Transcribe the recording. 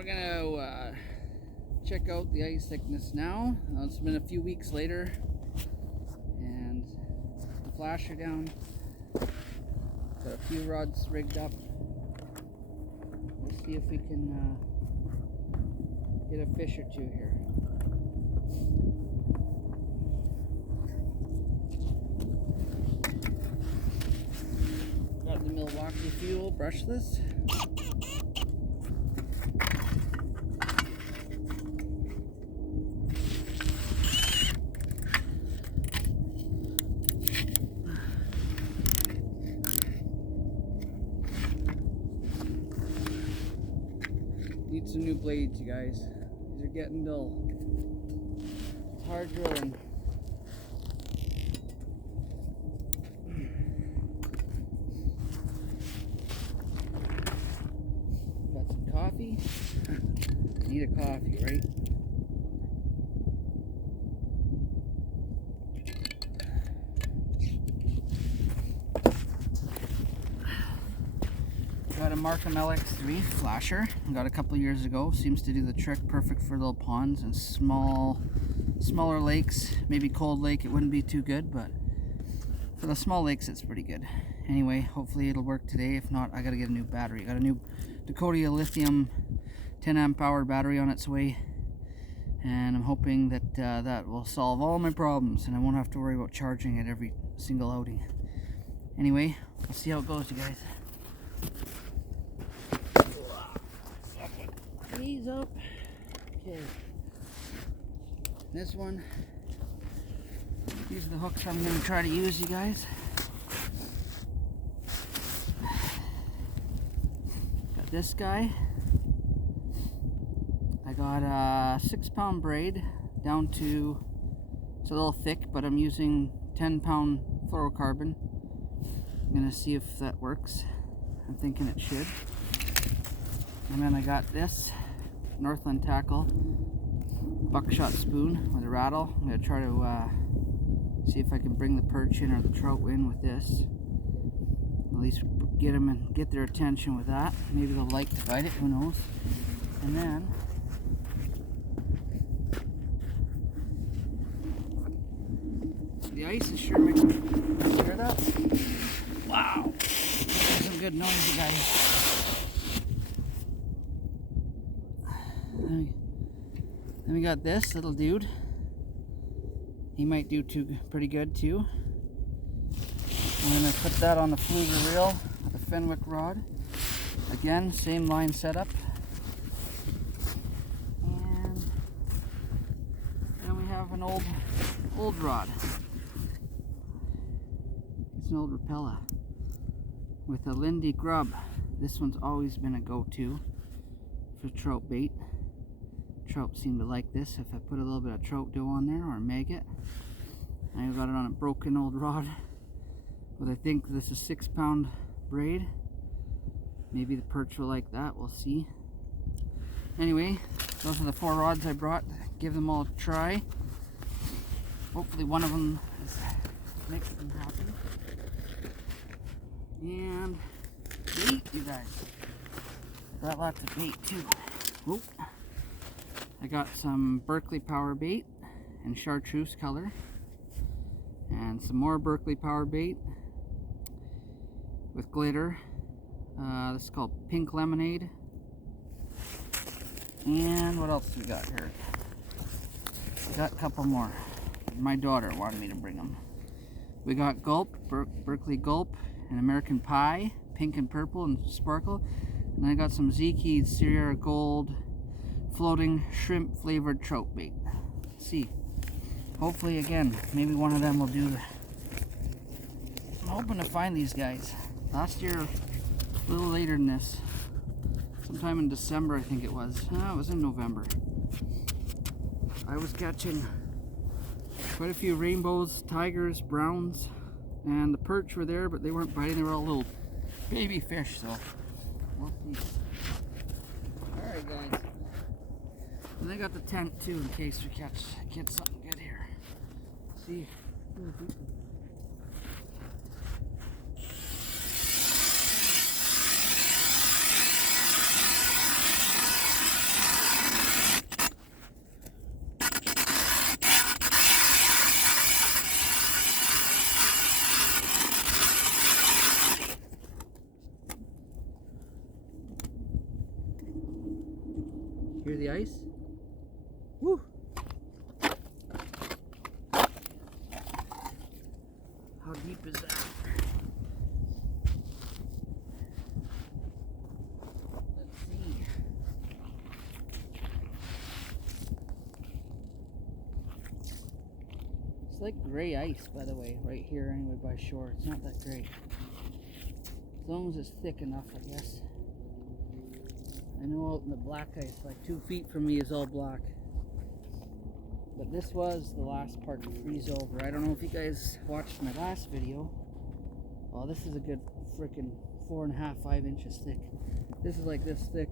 we're gonna check out the ice thickness now. It's been a few weeks later, and the flasher down. Got a few rods rigged up. We'll see if we can get a fish or two here. Got the Milwaukee Fuel brushless. Need some new blades, you guys. These are getting dull. It's hard drilling. Got some coffee. Need a coffee, right? Got a Markham LX3 flasher. Got a couple years ago. Seems to do the trick. Perfect for little ponds and smaller lakes. Maybe Cold Lake, it wouldn't be too good, but for the small lakes, it's pretty good. Anyway, hopefully it'll work today. If not, I gotta get a new battery. Got a new Dakota lithium 10 amp hour battery on its way, and I'm hoping that that will solve all my problems, and I won't have to worry about charging it every single outing. Anyway, we'll see how it goes, you guys. Ease up. Okay. This one. These are the hooks I'm going to try to use, you guys. Got this guy. I got a 6-pound braid down to, it's a little thick, but I'm using 10-pound fluorocarbon. I'm going to see if that works. I'm thinking it should. And then I got this Northland Tackle buckshot spoon with a rattle. I'm going to try to see if I can bring the perch in or the trout in with this. At least get them and get their attention with that. Maybe they'll like to bite it, who knows. And then the ice is sure making me stir it up. Wow, that's some good noise, you guys. Then we got this little dude. He might do pretty good too. I'm gonna put that on the Fluger reel with a Fenwick rod. Again, same line setup. And then we have an old rod. It's an old Rapella with a Lindy grub. This one's always been a go-to for trout bait. Trout seem to like this if I put a little bit of trout dough on there or a maggot. I've got it on a broken old rod with, I think this is 6-pound braid. Maybe the perch will like that, we'll see. Anyway, those are the 4 rods I brought. Give them all a try. Hopefully one of them makes them happy. And bait, you guys. Got lots of bait too. Whoop. I got some Berkeley Power bait in chartreuse color, and some more Berkeley Power bait with glitter. This is called Pink Lemonade. And what else do we got here? We got a couple more. My daughter wanted me to bring them. We got Gulp, Berkeley Gulp, and American Pie, pink and purple and sparkle. And I got some Zeke Sierra Gold floating shrimp flavored trout bait. Let's see. Hopefully, again, maybe one of them will do. I'm hoping to find these guys. Last year, a little later than this. Sometime in December, I think it was. No, it was in November. I was catching quite a few rainbows, tigers, browns, and the perch were there, but they weren't biting. They were all little baby fish, so we'll see. Alright, guys. And I got the tent too in case we get something good here. Let's see. Hear the ice? Woo! How deep is that? Let's see. It's like gray ice, by the way, right here anyway by shore. It's not that gray. As long as it's thick enough, I guess. I know out in the black ice, like 2 feet from me is all black. But this was the last part to freeze over. I don't know if you guys watched my last video. Oh, this is a good freaking 4.5, 5 inches thick. This is like this thick.